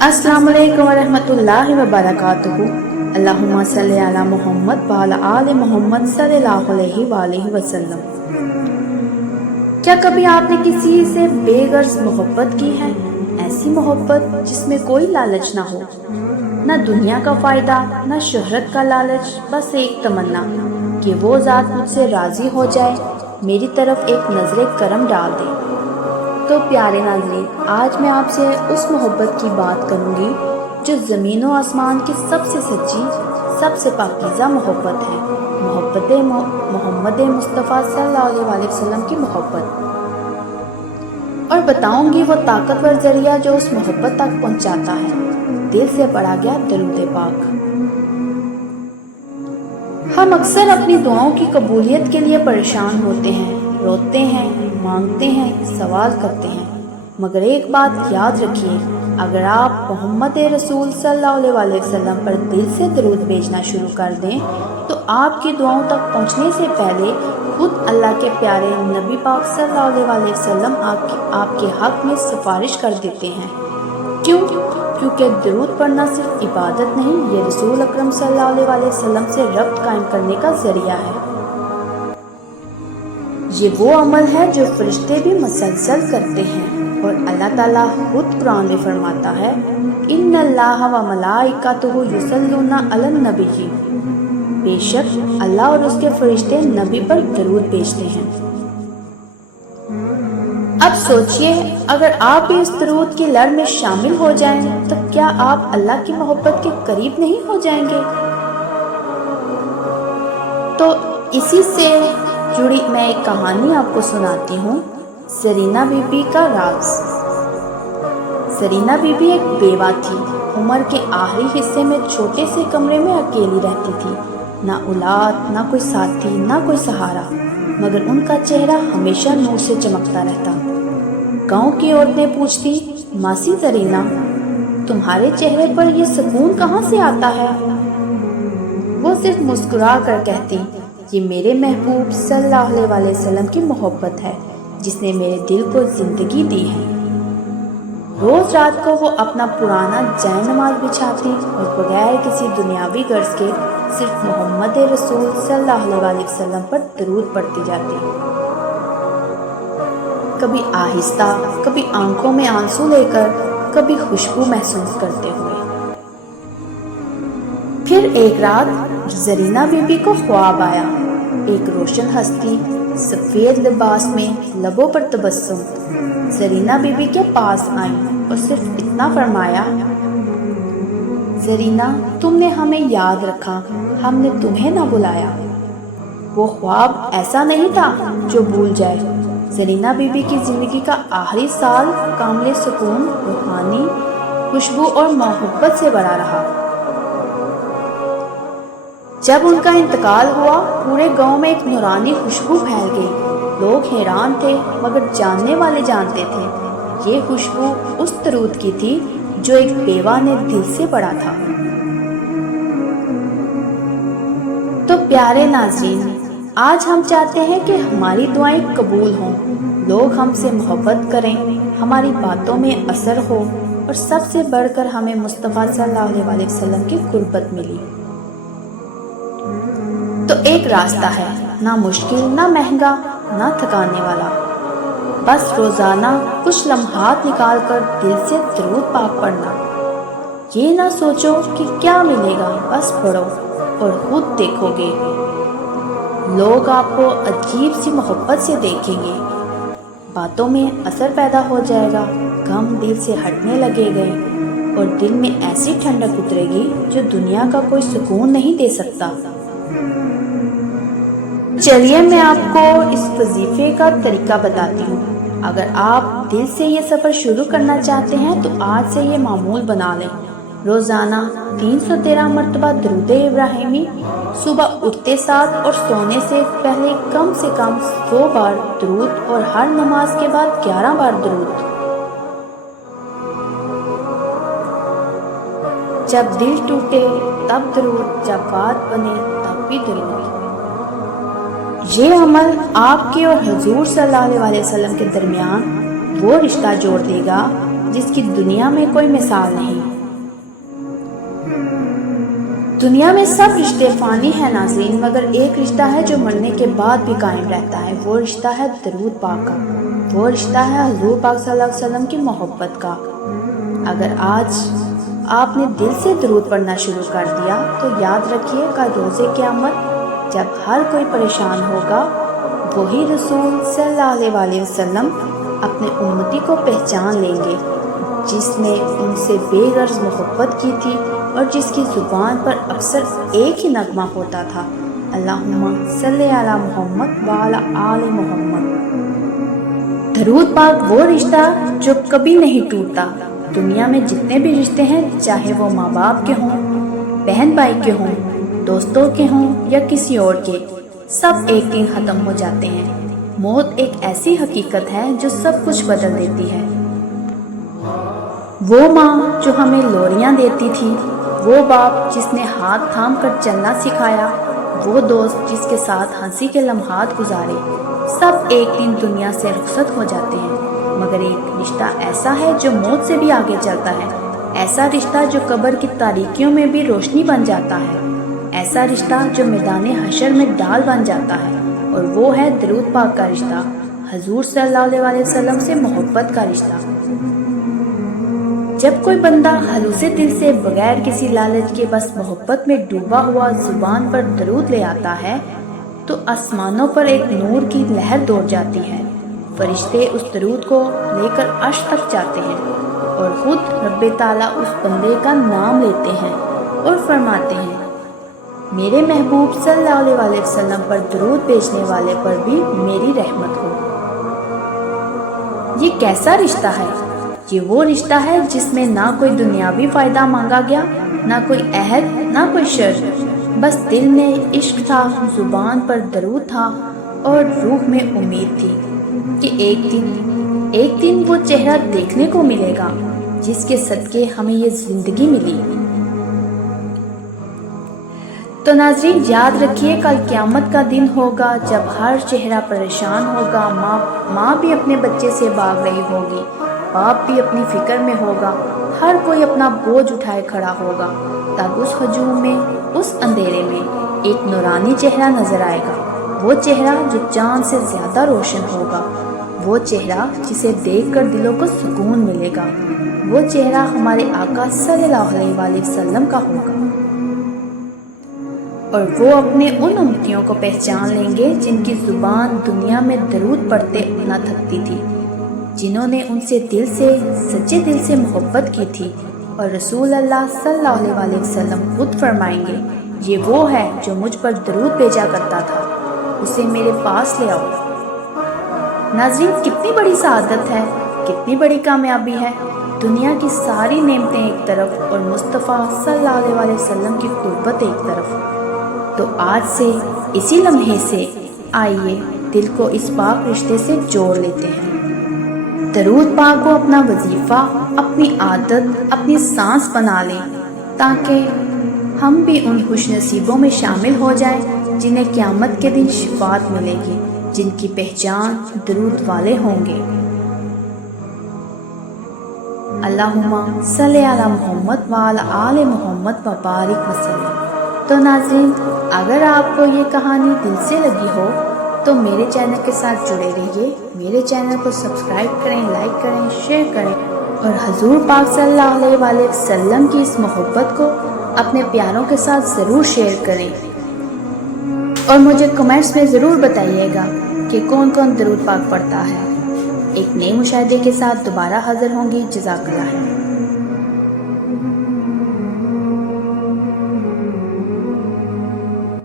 अस्सलाम वालेकुम वरहमतुल्लाहि वबरकातुहू। अल्लाहुम्मा सल्ली अला मुहम्मद व अला आले मुहम्मद सल्लल्लाहु अलैहि वसल्लम। क्या कभी आपने किसी से बेगर्ज मोहब्बत की है? ऐसी मोहब्बत जिसमें कोई लालच ना हो, ना दुनिया का फायदा, ना शोहरत का लालच, बस एक तमन्ना कि वो ज़ात मुझसे राज़ी हो जाए, मेरी तरफ एक नज़र करम डाल दे। तो प्यारे नाज़रीन, आज मैं आपसे उस मोहब्बत की बात करूंगी जो ज़मीन व आसमान की सबसे सच्ची, सबसे पाकीज़ा मोहब्बत है, मोहम्मद मुस्तफ़ा सल्लल्लाहु अलैहि वसल्लम की मोहब्बत। और बताऊंगी वो ताकतवर जरिया जो उस मोहब्बत तक पहुंचाता है, दिल से पढ़ा गया दरूद पाक। हम अक्सर अपनी दुआओं की कबूलियत के लिए परेशान होते हैं, रोते हैं, मांगते हैं, सवाल करते हैं, मगर एक बात याद रखिए, अगर आप मोहम्मद रसूल सल्लल्लाहु अलैहि वसल्लम पर दिल से दरूद भेजना शुरू कर दें तो आपकी दुआओं तक पहुंचने से पहले खुद अल्लाह के प्यारे नबी पाक सल्लल्लाहु अलैहि वसल्लम आपके हक में सिफारिश कर देते हैं। क्यों? क्योंकि दरूद पढ़ना सिर्फ इबादत नहीं, ये रसूल अकरम सल्लल्लाहु अलैहि वसल्लम से रब्त कायम करने का जरिया है। ये वो अमल है जो फरिश्ते भी मसलसल करते हैं और अल्लाह ताला खुद कुरान में फरमाता है, इन्नल्लाह व मलाइकतुहु युसल्लूना अलन नबी। बेशक अल्लाह और उसके फरिश्ते नबी पर दरूद भेजते हैं। अब सोचिए, अगर आप भी इस दरूद की लड़ में शामिल हो जाएं तो क्या आप अल्लाह की मोहब्बत के करीब नहीं हो जाएंगे? तो इसी से जुड़ी मैं एक कहानी आपको सुनाती हूँ, ज़रीना बीबी का राज। ज़रीना बीबी एक बेवा थी, उम्र के आखिरी हिस्से में छोटे से कमरे में अकेली रहती थी, ना औलाद, ना कोई साथी, ना कोई सहारा, मगर उनका चेहरा हमेशा नूर से चमकता रहता। गांव की औरतें पूछती, मासी ज़रीना, तुम्हारे चेहरे पर ये सुकून कहाँ से आता है? वो सिर्फ मुस्कुरा कर कहती, ये मेरे महबूब सल्लल्लाहु अलैहि वसल्लम की मोहब्बत है, जिसने मेरे दिल को जिंदगी दी है। रोज रात को वो अपना पुराना जैनमाज़ बिछाती और बगैर किसी दुनियावी गर्ज के सिर्फ मोहम्मद रसूल सल्लल्लाहु अलैहि वसल्लम पर दरूद पढ़ती जाती। कभी आहिस्ता, कभी आंखों में आंसू लेकर, कभी खुशबू महसूस करते हुए। फिर एक रात ज़रीना बीबी को ख्वाब आया, एक रोशन हस्ती सफेद लिबास में, लबों पर तबस्सुम, ज़रीना बीबी के पास आई और सिर्फ इतना फरमाया, ज़रीना, तुमने हमें याद रखा, हमने तुम्हें ना बुलाया। वो ख्वाब ऐसा नहीं था जो भूल जाए। ज़रीना बीबी की जिंदगी का आखिरी साल कामिल सुकून, रूहानी खुशबू और मोहब्बत से भरा रहा। जब उनका इंतकाल हुआ, पूरे गांव में एक नूरानी खुशबू फैल गई। लोग हैरान थे, मगर जानने वाले जानते थे, ये खुशबू उस दरूद की थी जो एक बेवा ने दिल से पढ़ा था। तो प्यारे नाज़रीन, आज हम चाहते हैं कि हमारी दुआएं कबूल हों, लोग हमसे मोहब्बत करें, हमारी बातों में असर हो और सबसे बढ़कर हमें मुस्तफ़ा सल्लल्लाहु अलैहि वसल्लम की कुर्बत मिली। तो एक रास्ता है, ना मुश्किल, ना महंगा, ना थकाने वाला, बस रोजाना कुछ लम्हात निकाल कर दिल से दरूद पाक पढ़ना। ये ना सोचो कि क्या मिलेगा, बस पढ़ो और खुद देखोगे, लोग आपको अजीब सी मोहब्बत से देखेंगे, बातों में असर पैदा हो जाएगा, गम दिल से हटने लगेंगे और दिल में ऐसी ठंडक उतरेगी जो दुनिया का कोई सुकून नहीं दे सकता। चलिए मैं आपको इस वजीफे का तरीका बताती हूँ। अगर आप दिल से ये सफ़र शुरू करना चाहते हैं तो आज से ये मामूल बना लें। रोज़ाना 313 मरतबा दरूद इब्राहिमी, सुबह उठते साथ और सोने से पहले कम से कम 100 बार दरूद और हर नमाज के बाद 11 बार दरूद। जब दिल टूटे तब दरूद, जब बात बने तब भी दरूद। ये अमल आपके और हुजूर सल्लल्लाहु अलैहि वसल्लम के दरमियान वो रिश्ता जोड़ देगा جس کی دنیا میں کوئی مثال نہیں۔ دنیا میں سب رشتے فانی ہیں ناظرین، مگر ایک رشتہ ہے جو مرنے کے بعد بھی قائم رہتا ہے۔ وہ رشتہ ہے درود پاک کا، وہ رشتہ ہے حضور پاک صلی اللہ علیہ وسلم کی محبت کا۔ اگر آج آپ نے دل سے درود پڑھنا شروع کر دیا تو یاد رکھیے کہ روز قیامت جب ہر کوئی پریشان ہوگا، وہی رسول صلی اللہ علیہ وسلم اپنے امتی کو پہچان لیں گے جس نے ان سے بے غرض محبت کی تھی اور جس کی زبان پر اکثر ایک ہی نغمہ ہوتا تھا، اللہم صلی علی محمد وعلی آل محمد۔ درود پاک وہ رشتہ جو کبھی نہیں ٹوٹتا۔ دنیا میں جتنے بھی رشتے ہیں، چاہے وہ ماں باپ کے ہوں، بہن بھائی کے ہوں، دوستوں کے ہوں یا کسی اور کے، سب ایک دن ختم ہو جاتے ہیں۔ موت ایک ایسی حقیقت ہے جو سب کچھ بدل دیتی ہے۔ وہ ماں جو ہمیں لوریاں دیتی تھی، وہ باپ جس نے ہاتھ تھام کر چلنا سکھایا، وہ دوست جس کے ساتھ ہنسی کے لمحات گزارے، سب ایک دن دنیا سے رخصت ہو جاتے ہیں۔ مگر ایک رشتہ ایسا ہے جو موت سے بھی آگے چلتا ہے، ایسا رشتہ جو قبر کی تاریکیوں میں بھی روشنی بن جاتا ہے، ایسا رشتہ جو میدان حشر میں ڈال بن جاتا ہے، اور وہ ہے درود پاک کا رشتہ، حضور صلی اللہ علیہ وسلم سے محبت کا رشتہ۔ جب کوئی بندہ خلوص دل سے بغیر کسی لالچ کے بس محبت میں ڈوبا ہوا زبان پر درود لے آتا ہے تو آسمانوں پر ایک نور کی لہر دوڑ جاتی ہے۔ فرشتے اس درود کو لے کر عرش تک جاتے ہیں اور خود رب تعالیٰ اس بندے کا نام لیتے ہیں اور فرماتے ہیں، میرے محبوب صلی اللہ علیہ وسلم پر درود بھیجنے والے پر بھی میری رحمت ہو۔ یہ کیسا رشتہ ہے؟ یہ وہ رشتہ ہے جس میں نہ کوئی دنیاوی فائدہ مانگا گیا، نہ کوئی عہد، نہ کوئی شرط، بس دل میں عشق تھا، زبان پر درود تھا اور روح میں امید تھی کہ ایک دن وہ چہرہ دیکھنے کو ملے گا جس کے صدقے ہمیں یہ زندگی ملی۔ تو ناظرین یاد رکھیے، کل قیامت کا دن ہوگا جب ہر چہرہ پریشان ہوگا، ماں بھی اپنے بچے سے بھاگ رہی ہوگی، باپ بھی اپنی فکر میں ہوگا، ہر کوئی اپنا بوجھ اٹھائے کھڑا ہوگا، تب اس ہجوم میں، اس اندھیرے میں ایک نورانی چہرہ نظر آئے گا، وہ چہرہ جو چاند سے زیادہ روشن ہوگا، وہ چہرہ جسے دیکھ کر دلوں کو سکون ملے گا، وہ چہرہ ہمارے آقا صلی اللہ علیہ وسلم کا ہوگا، اور وہ اپنے ان امتیوں کو پہچان لیں گے جن کی زبان دنیا میں درود پڑھتے نہ تھکتی تھی، جنہوں نے ان سے سچے دل سے محبت کی تھی، اور رسول اللہ صلی اللہ علیہ وسلم خود فرمائیں گے، یہ وہ ہے جو مجھ پر درود بھیجا کرتا تھا، اسے میرے پاس لے آؤ۔ ناظرین کتنی بڑی سعادت ہے، کتنی بڑی کامیابی ہے، دنیا کی ساری نعمتیں ایک طرف اور مصطفیٰ صلی اللہ علیہ وسلم کی قربت ایک طرف۔ تو آج سے، اسی لمحے سے، آئیے دل کو اس پاک رشتے سے جوڑ لیتے ہیں۔ درود پاک کو اپنا وظیفہ، اپنی عادت، اپنی سانس بنا لیں، تاکہ ہم بھی ان خوش نصیبوں میں شامل ہو جائیں جنہیں قیامت کے دن شفاعت ملے گی، جن کی پہچان درود والے ہوں گے۔ اللہم صلی علی محمد وعلی آل محمد وبارک وسلم۔ تو ناظرین اگر آپ کو یہ کہانی دل سے لگی ہو تو میرے چینل کے ساتھ جڑے رہیے، میرے چینل کو سبسکرائب کریں، لائک کریں، شیئر کریں، اور حضور پاک صلی اللہ علیہ وسلم کی اس محبت کو اپنے پیاروں کے ساتھ ضرور شیئر کریں، اور مجھے کمنٹس میں ضرور بتائیے گا کہ کون کون درود پاک پڑھتا ہے۔ ایک نئے مشاہدے کے ساتھ دوبارہ حاضر ہوں گی۔ جزاک اللہ۔